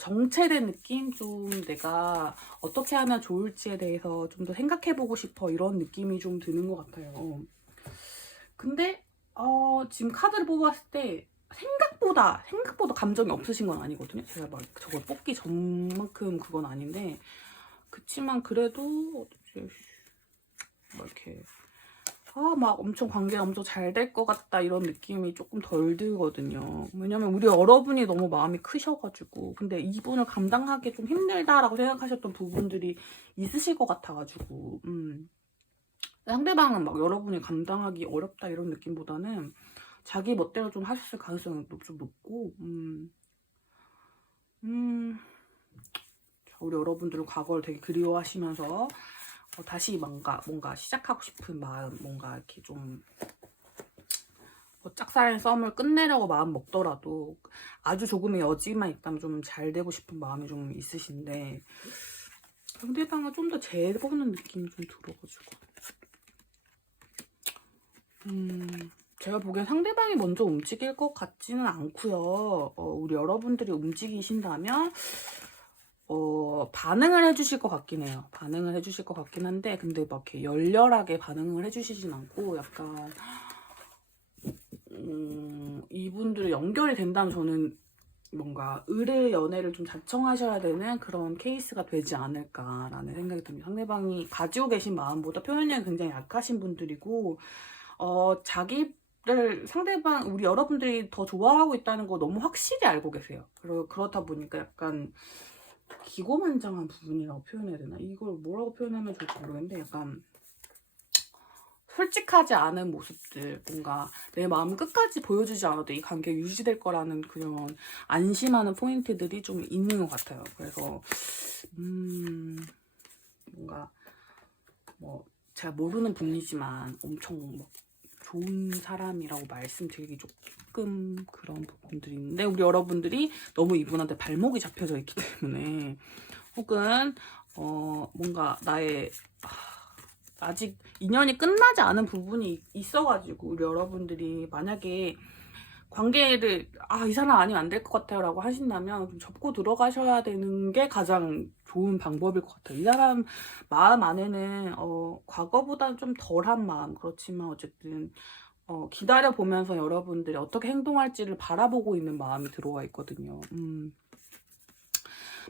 정체된 느낌? 좀 내가 어떻게 하면 좋을지에 대해서 좀 더 생각해보고 싶어, 이런 느낌이 좀 드는 것 같아요. 근데 지금 카드를 뽑았을 때 생각보다 감정이 없으신 건 아니거든요. 제가 막 저걸 뽑기 전만큼 그건 아닌데, 그치만 그래도 막 이렇게 막 엄청 관계가 엄청 잘 될 것 같다 이런 느낌이 조금 덜 들거든요. 왜냐면 우리 여러분이 너무 마음이 크셔가지고, 근데 이분을 감당하기 좀 힘들다라고 생각하셨던 부분들이 있으실 것 같아가지고, 상대방은 막 여러분이 감당하기 어렵다 이런 느낌보다는 자기 멋대로 좀 하셨을 가능성이 좀 높고, 우리 여러분들은 과거를 되게 그리워하시면서 다시 뭔가 시작하고 싶은 마음, 뭔가 이렇게 좀 짝사랑 썸을 끝내려고 마음 먹더라도 아주 조금의 여지만 있다면 좀 잘 되고 싶은 마음이 좀 있으신데, 상대방은 좀 더 재보는 느낌이 좀 들어가지고, 제가 보기엔 상대방이 먼저 움직일 것 같지는 않고요. 우리 여러분들이 움직이신다면 반응을 해주실 것 같긴 해요. 반응을 해주실 것 같긴 한데, 근데 막 이렇게 열렬하게 반응을 해주시진 않고, 약간 이분들이 연결이 된다면 저는 뭔가 의뢰 연애를 좀 자청하셔야 되는 그런 케이스가 되지 않을까라는 생각이 듭니다. 상대방이 가지고 계신 마음보다 표현력이 굉장히 약하신 분들이고, 자기를 상대방, 우리 여러분들이 더 좋아하고 있다는 거 너무 확실히 알고 계세요. 그렇다 보니까 약간 기고만장한 부분이라고 표현해야 되나? 이걸 뭐라고 표현하면 좋을지 모르겠는데, 약간 솔직하지 않은 모습들, 뭔가 내 마음 끝까지 보여주지 않아도 이 관계 유지될 거라는 그런 안심하는 포인트들이 좀 있는 것 같아요. 그래서 뭔가 뭐 제가 모르는 분이지만 엄청 뭐 좋은 사람이라고 말씀드리기 조금 그런 부분들이 있는데, 우리 여러분들이 너무 이분한테 발목이 잡혀져 있기 때문에, 혹은 뭔가 나의 아직 인연이 끝나지 않은 부분이 있어가지고, 우리 여러분들이 만약에 관계를 이 사람 아니면 안 될 것 같아요 라고 하신다면 좀 접고 들어가셔야 되는 게 가장 좋은 방법일 것 같아요. 이 사람 마음 안에는 과거보다는 좀 덜한 마음, 그렇지만 어쨌든 기다려보면서 여러분들이 어떻게 행동할지를 바라보고 있는 마음이 들어와 있거든요.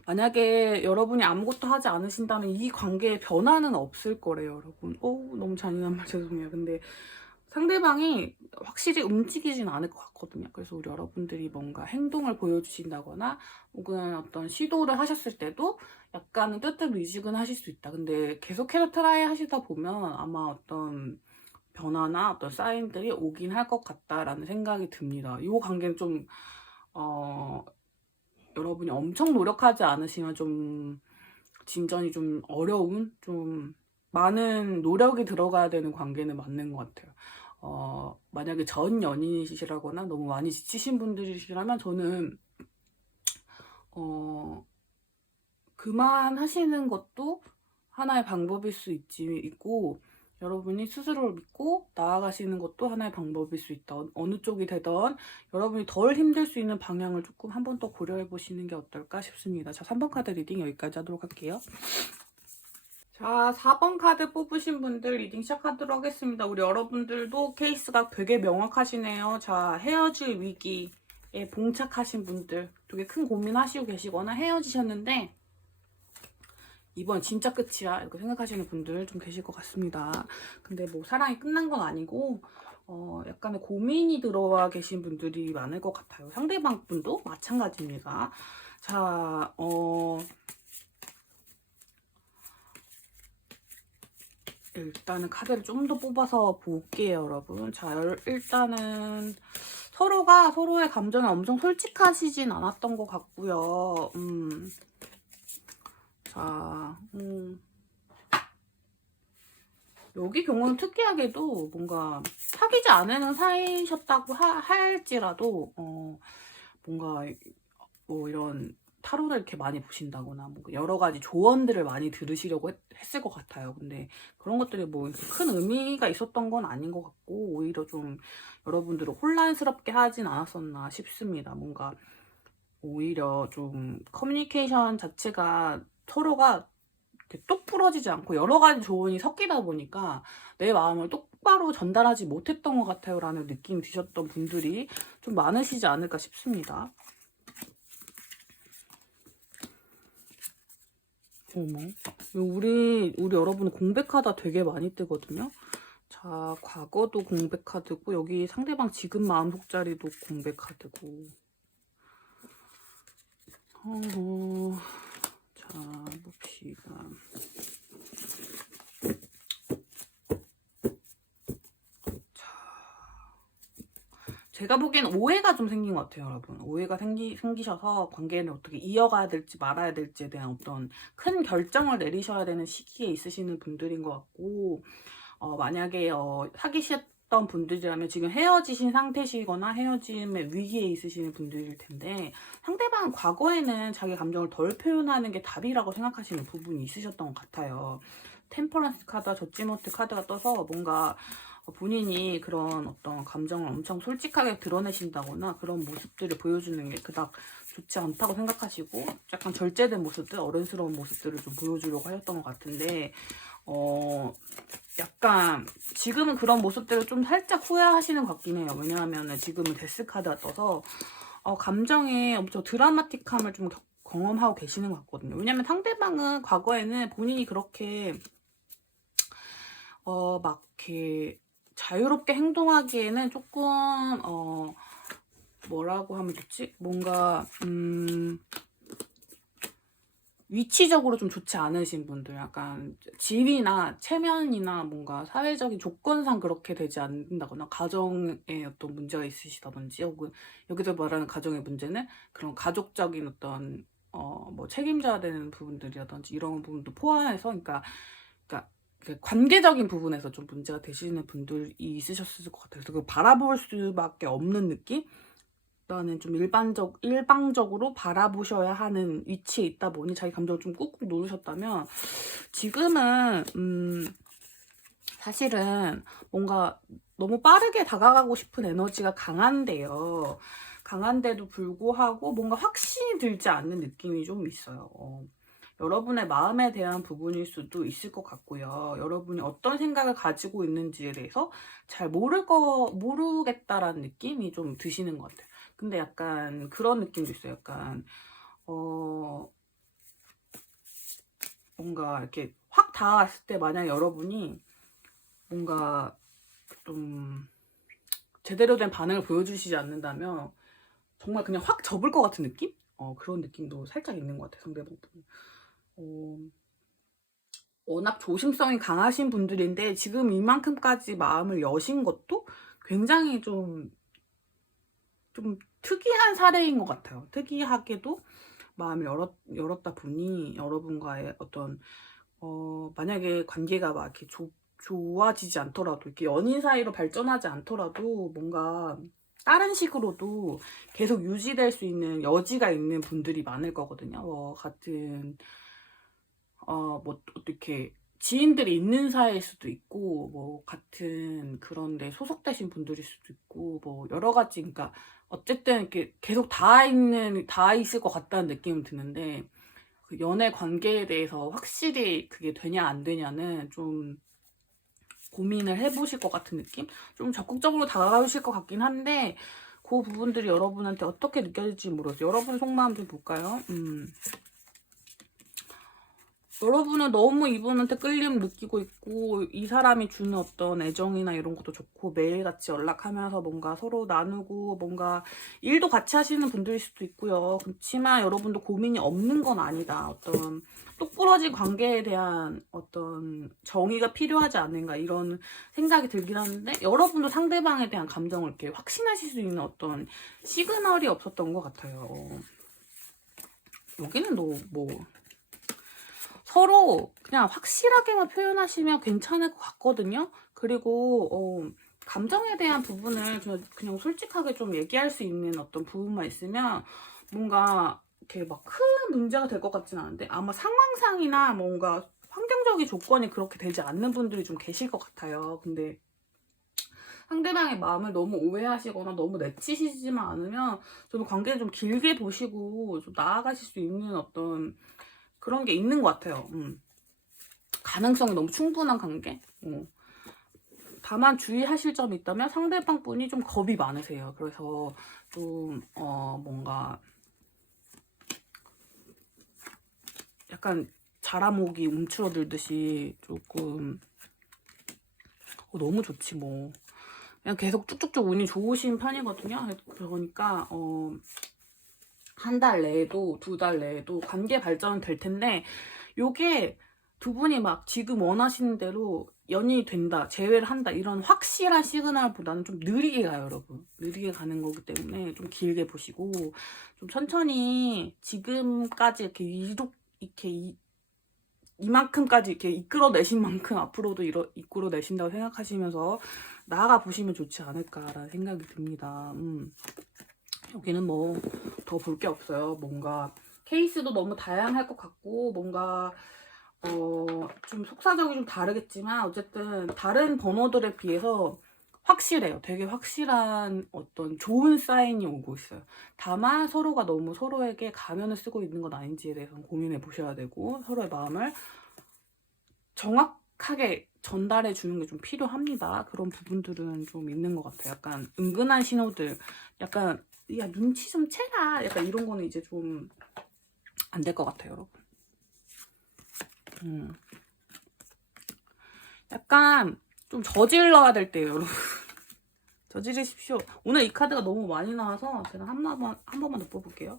만약에 여러분이 아무것도 하지 않으신다면 이 관계에 변화는 없을 거래요, 여러분. 너무 잔인한 말 죄송해요. 근데 상대방이 확실히 움직이진 않을 것 같거든요. 그래서 우리 여러분들이 뭔가 행동을 보여주신다거나 혹은 어떤 시도를 하셨을 때도 약간은 뜨뜻미지근 하실 수 있다. 근데 계속해서 트라이 하시다 보면 아마 어떤 변화나 어떤 사인들이 오긴 할 것 같다라는 생각이 듭니다. 이 관계는 좀 여러분이 엄청 노력하지 않으시면 좀 진전이 좀 어려운, 좀 많은 노력이 들어가야 되는 관계는 맞는 것 같아요. 만약에 전 연인이시라거나 너무 많이 지치신 분들이시라면 저는 그만하시는 것도 하나의 방법일 수 있고, 여러분이 스스로를 믿고 나아가시는 것도 하나의 방법일 수 있다. 어느 쪽이 되던 여러분이 덜 힘들 수 있는 방향을 조금 한 번 더 고려해 보시는 게 어떨까 싶습니다. 자, 3번 카드 리딩 여기까지 하도록 할게요. 자, 4번 카드 뽑으신 분들 리딩 시작하도록 하겠습니다. 우리 여러분들도 케이스가 되게 명확하시네요. 자, 헤어질 위기에 봉착하신 분들, 되게 큰 고민하시고 계시거나 헤어지셨는데 이번 진짜 끝이야 이렇게 생각하시는 분들 좀 계실 것 같습니다. 근데 뭐 사랑이 끝난 건 아니고 약간의 고민이 들어와 계신 분들이 많을 것 같아요. 상대방 분도 마찬가지입니다. 자, 일단은 카드를 좀 더 뽑아서 볼게요, 여러분. 자, 일단은 서로가 서로의 감정에 엄청 솔직하시진 않았던 것 같고요. 자, 여기 경우는 특이하게도 뭔가 사귀지 않은 사이셨다고 할지라도 뭔가 뭐 이런 타로를 이렇게 많이 보신다거나 뭐 여러 가지 조언들을 많이 들으시려고 했을 것 같아요. 근데 그런 것들이 뭐 큰 의미가 있었던 건 아닌 것 같고 오히려 좀 여러분들을 혼란스럽게 하진 않았었나 싶습니다. 뭔가 오히려 좀 커뮤니케이션 자체가 서로가 이렇게 똑 부러지지 않고 여러 가지 조언이 섞이다 보니까 내 마음을 똑바로 전달하지 못했던 것 같아요 라는 느낌이 드셨던 분들이 좀 많으시지 않을까 싶습니다. 어머, 우리 여러분 공백하다 되게 많이 뜨거든요. 자, 과거도 공백카드고 여기 상대방 지금 마음 속자리도 공백카드고. 자, 봅시다. 제가 보기엔 오해가 좀 생긴 것 같아요, 여러분. 오해가 생기셔서 관계를 어떻게 이어가야 될지 말아야 될지에 대한 어떤 큰 결정을 내리셔야 되는 시기에 있으시는 분들인 것 같고, 만약에 사귀셨던 분들이라면 지금 헤어지신 상태시거나 헤어짐의 위기에 있으시는 분들일 텐데, 상대방은 과거에는 자기 감정을 덜 표현하는 게 답이라고 생각하시는 부분이 있으셨던 것 같아요. 템퍼런스 카드와 저지먼트 카드가 떠서 뭔가 본인이 그런 어떤 감정을 엄청 솔직하게 드러내신다거나 그런 모습들을 보여주는 게 그닥 좋지 않다고 생각하시고 약간 절제된 모습들, 어른스러운 모습들을 좀 보여주려고 하셨던 것 같은데 약간 지금은 그런 모습들을 좀 살짝 후회하시는 것 같긴 해요. 왜냐하면 지금은 데스 카드가 떠서 감정의 엄청 드라마틱함을 좀 경험하고 계시는 것 같거든요. 왜냐면 상대방은 과거에는 본인이 그렇게 막 이렇게 자유롭게 행동하기에는 조금 뭐라고 하면 좋지? 뭔가 위치적으로 좀 좋지 않으신 분들, 약간 지위나 체면이나 뭔가 사회적인 조건상 그렇게 되지 않는다거나 가정에 어떤 문제가 있으시다든지 혹은 여기서 말하는 가정의 문제는 그런 가족적인 어떤 뭐 책임져야 되는 부분들이라든지 이런 부분도 포함해서 그러니까 그 관계적인 부분에서 좀 문제가 되시는 분들이 있으셨을 것 같아요. 그래서 바라볼 수밖에 없는 느낌? 나는 좀 일방적으로 바라보셔야 하는 위치에 있다 보니 자기 감정을 좀 꾹꾹 누르셨다면 지금은 사실은 뭔가 너무 빠르게 다가가고 싶은 에너지가 강한데요. 강한데도 불구하고 뭔가 확신이 들지 않는 느낌이 좀 있어요. 여러분의 마음에 대한 부분일 수도 있을 것 같고요. 여러분이 어떤 생각을 가지고 있는지에 대해서 잘 모르겠다라는 느낌이 좀 드시는 것 같아요. 근데 약간 그런 느낌도 있어요. 약간 뭔가 이렇게 확 다가왔을 때 만약 여러분이 뭔가 좀 제대로 된 반응을 보여주시지 않는다면 정말 그냥 확 접을 것 같은 느낌? 그런 느낌도 살짝 있는 것 같아요, 상대방 분. 워낙 조심성이 강하신 분들인데 지금 이만큼까지 마음을 여신 것도 굉장히 좀 특이한 사례인 것 같아요. 특이하게도 마음을 열었다 보니 여러분과의 어떤 만약에 관계가 막 이렇게 좋아지지 않더라도, 이렇게 연인 사이로 발전하지 않더라도 뭔가 다른 식으로도 계속 유지될 수 있는 여지가 있는 분들이 많을 거거든요. 같은 뭐 어떻게 지인들이 있는 사이일 수도 있고, 뭐 같은 그런데 소속되신 분들일 수도 있고, 뭐 여러 가지. 그러니까 어쨌든 이렇게 계속 다 있을 것 같다는 느낌이 드는데, 그 연애 관계에 대해서 확실히 그게 되냐 안 되냐는 좀 고민을 해보실 것 같은 느낌? 좀 적극적으로 다가가실 것 같긴 한데, 그 부분들이 여러분한테 어떻게 느껴질지 모르겠어요. 여러분 속마음 좀 볼까요? 여러분은 너무 이분한테 끌림 느끼고 있고, 이 사람이 주는 어떤 애정이나 이런 것도 좋고, 매일같이 연락하면서 뭔가 서로 나누고, 뭔가 일도 같이 하시는 분들일 수도 있고요. 그렇지만 여러분도 고민이 없는 건 아니다. 어떤 똑부러진 관계에 대한 어떤 정의가 필요하지 않은가, 이런 생각이 들긴 하는데, 여러분도 상대방에 대한 감정을 이렇게 확신하실 수 있는 어떤 시그널이 없었던 것 같아요. 여기는 뭐 서로 그냥 확실하게만 표현하시면 괜찮을 것 같거든요. 그리고 감정에 대한 부분을 그냥 솔직하게 좀 얘기할 수 있는 어떤 부분만 있으면 뭔가 이렇게 막 큰 문제가 될 것 같지는 않은데, 아마 상황상이나 뭔가 환경적인 조건이 그렇게 되지 않는 분들이 좀 계실 것 같아요. 근데 상대방의 마음을 너무 오해하시거나 너무 내치시지만 않으면 저는 관계를 좀 길게 보시고 좀 나아가실 수 있는 어떤 그런 게 있는 것 같아요. 가능성이 너무 충분한 관계. 다만 주의하실 점이 있다면 상대방 분이 좀 겁이 많으세요. 그래서 좀 뭔가 약간 자라목이 움츠러들듯이 조금 너무 좋지 뭐. 그냥 계속 쭉쭉쭉 운이 좋으신 편이거든요. 그러니까 한 달 내에도, 두 달 내에도 관계 발전은 될 텐데, 요게 두 분이 막 지금 원하시는 대로 연인이 된다, 재회를 한다, 이런 확실한 시그널보다는 좀 느리게 가요, 여러분. 느리게 가는 거기 때문에 좀 길게 보시고, 좀 천천히 지금까지 이렇게 이만큼까지 이렇게 이끌어내신 만큼 앞으로도 이끌어내신다고 생각하시면서 나아가 보시면 좋지 않을까라는 생각이 듭니다. 여기는 뭐 더 볼 게 없어요. 뭔가 케이스도 너무 다양할 것 같고, 뭔가 좀 속사정이 좀 다르겠지만 어쨌든 다른 번호들에 비해서 확실해요. 되게 확실한 어떤 좋은 사인이 오고 있어요. 다만 서로가 너무 서로에게 가면을 쓰고 있는 건 아닌지에 대해서 고민해 보셔야 되고, 서로의 마음을 정확하게 전달해 주는 게 좀 필요합니다. 그런 부분들은 좀 있는 것 같아요. 약간 은근한 신호들, 약간 야 눈치 좀 채라, 약간 이런 거는 이제 좀 안 될 것 같아요, 여러분. 약간 좀 저질러야 될 때예요, 여러분. 저지르십시오. 오늘 이 카드가 너무 많이 나와서 제가 한 번만 더 뽑을게요.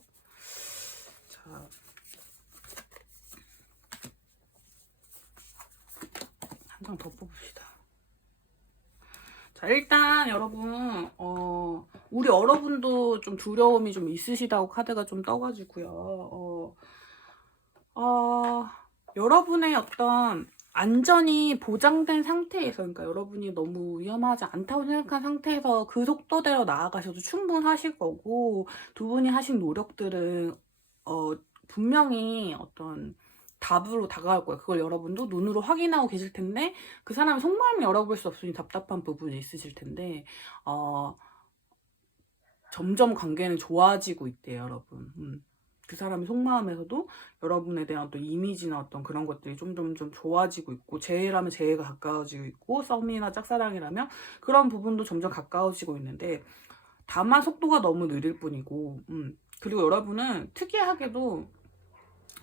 자, 한 장 더 뽑읍시다. 자, 일단 여러분 우리 여러분도 좀 두려움이 좀 있으시다고 카드가 좀 떠가지고요. 여러분의 어떤 안전이 보장된 상태에서, 그러니까 여러분이 너무 위험하지 않다고 생각한 상태에서 그 속도대로 나아가셔도 충분하실 거고, 두 분이 하신 노력들은 분명히 어떤 답으로 다가올 거예요. 그걸 여러분도 눈으로 확인하고 계실 텐데, 그 사람의 속마음을 열어볼 수 없으니 답답한 부분이 있으실 텐데, 점점 관계는 좋아지고 있대요, 여러분. 그 사람의 속마음에서도 여러분에 대한 어떤 이미지나 어떤 그런 것들이 좀 좋아지고 있고, 재회라면 재회가 가까워지고 있고, 썸이나 짝사랑이라면 그런 부분도 점점 가까워지고 있는데, 다만 속도가 너무 느릴 뿐이고, 그리고 여러분은 특이하게도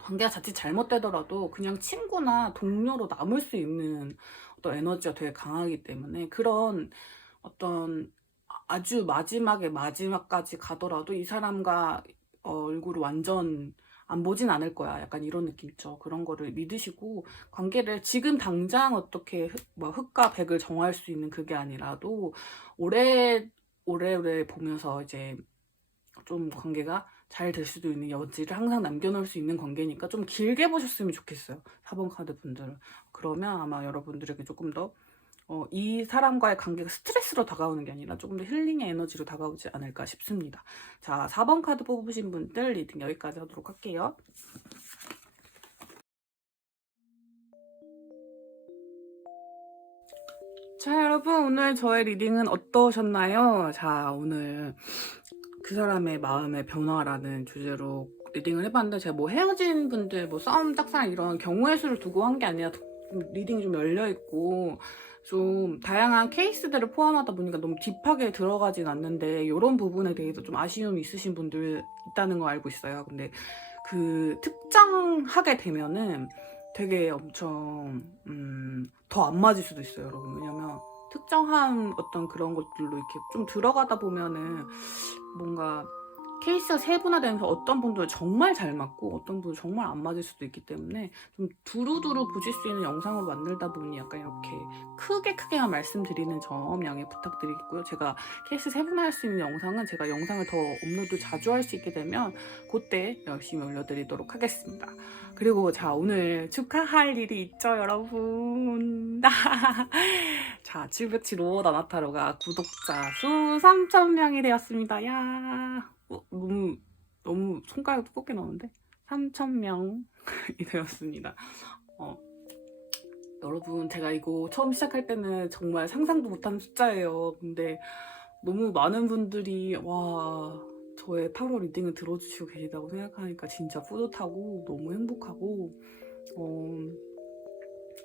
관계가 자칫 잘못되더라도 그냥 친구나 동료로 남을 수 있는 또 에너지가 되게 강하기 때문에 그런 어떤 아주 마지막까지 가더라도 이 사람과 얼굴을 완전 안 보진 않을 거야. 약간 이런 느낌 있죠. 그런 거를 믿으시고 관계를 지금 당장 어떻게 흑과 백을 정할 수 있는 그게 아니라도 오래오래 보면서 이제 좀 관계가 잘 될 수도 있는 여지를 항상 남겨놓을 수 있는 관계니까 좀 길게 보셨으면 좋겠어요. 4번 카드 분들은. 그러면 아마 여러분들에게 조금 더 이 사람과의 관계가 스트레스로 다가오는 게 아니라 조금 더 힐링의 에너지로 다가오지 않을까 싶습니다. 자, 4번 카드 뽑으신 분들 리딩 여기까지 하도록 할게요. 자, 여러분 오늘 저의 리딩은 어떠셨나요? 자, 오늘 그 사람의 마음의 변화라는 주제로 리딩을 해봤는데 제가 뭐 헤어진 분들 뭐 싸움 짝사랑 이런 경우의 수를 두고 한 게 아니라 리딩이 좀 열려있고 좀 다양한 케이스들을 포함하다 보니까 너무 딥하게 들어가진 않는데 이런 부분에 대해서 좀 아쉬움이 있으신 분들 있다는 거 알고 있어요. 근데 그 특정하게 되면은 되게 엄청 더 안 맞을 수도 있어요, 여러분. 왜냐면 특정한 어떤 그런 것들로 이렇게 좀 들어가다 보면은 뭔가 케이스가 세분화되면서 어떤 분들은 정말 잘 맞고 어떤 분은 정말 안 맞을 수도 있기 때문에 좀 두루두루 보실 수 있는 영상을 만들다 보니 약간 이렇게 크게만 말씀드리는 점 양해 부탁드리겠고요. 제가 케이스 세분화할 수 있는 영상은 제가 영상을 더 업로드 자주 할 수 있게 되면 그때 열심히 올려드리도록 하겠습니다. 그리고 자, 오늘 축하할 일이 있죠, 여러분. 자, 707호 나나타로가 구독자 수 3,000명이 되었습니다. 야, 너무 손가락 두껍게 나오는데 3,000명이 되었습니다. 여러분, 제가 이거 처음 시작할 때는 정말 상상도 못한 숫자예요. 근데 너무 많은 분들이 저의 타로 리딩을 들어주시고 계시다고 생각하니까 진짜 뿌듯하고 너무 행복하고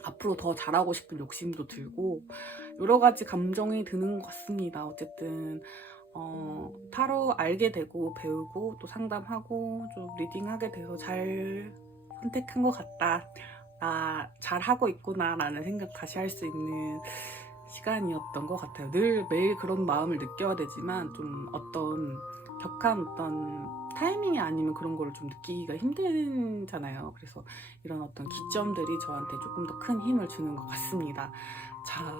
앞으로 더 잘하고 싶은 욕심도 들고 여러 가지 감정이 드는 것 같습니다. 어쨌든 타로 알게 되고 배우고 또 상담하고 좀 리딩하게 돼서 잘 선택한 것 같다. 나 잘하고 있구나 라는 생각 다시 할 수 있는 시간이었던 것 같아요. 늘 매일 그런 마음을 느껴야 되지만 좀 어떤 격한 어떤 타이밍이 아니면 그런 거를 좀 느끼기가 힘들잖아요. 그래서 이런 어떤 기점들이 저한테 조금 더 큰 힘을 주는 것 같습니다. 자,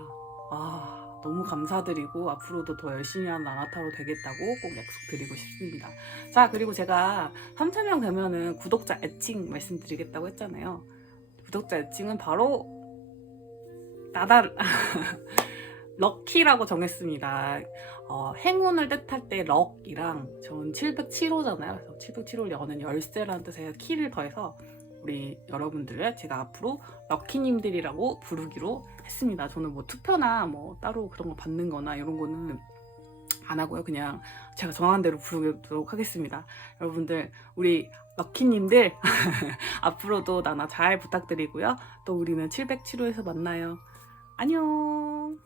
너무 감사드리고 앞으로도 더 열심히 하는 나나타로 되겠다고 꼭 약속드리고 싶습니다. 자, 그리고 제가 3,000명 되면은 구독자 애칭 말씀드리겠다고 했잖아요. 구독자 애칭은 바로 럭키라고 정했습니다. 행운을 뜻할 때 럭이랑 전 707호잖아요. 그래서 707호를 여는 열쇠라는 뜻에 키를 더해서 우리 여러분들을 제가 앞으로 럭키님들이라고 부르기로 했습니다. 저는 뭐 투표나 뭐 따로 그런 거 받는 거나 이런 거는 안 하고요. 그냥 제가 정한 대로 부르도록 하겠습니다. 여러분들, 우리 럭키님들 앞으로도 나나 잘 부탁드리고요. 또 우리는 707호에서 만나요. 안녕.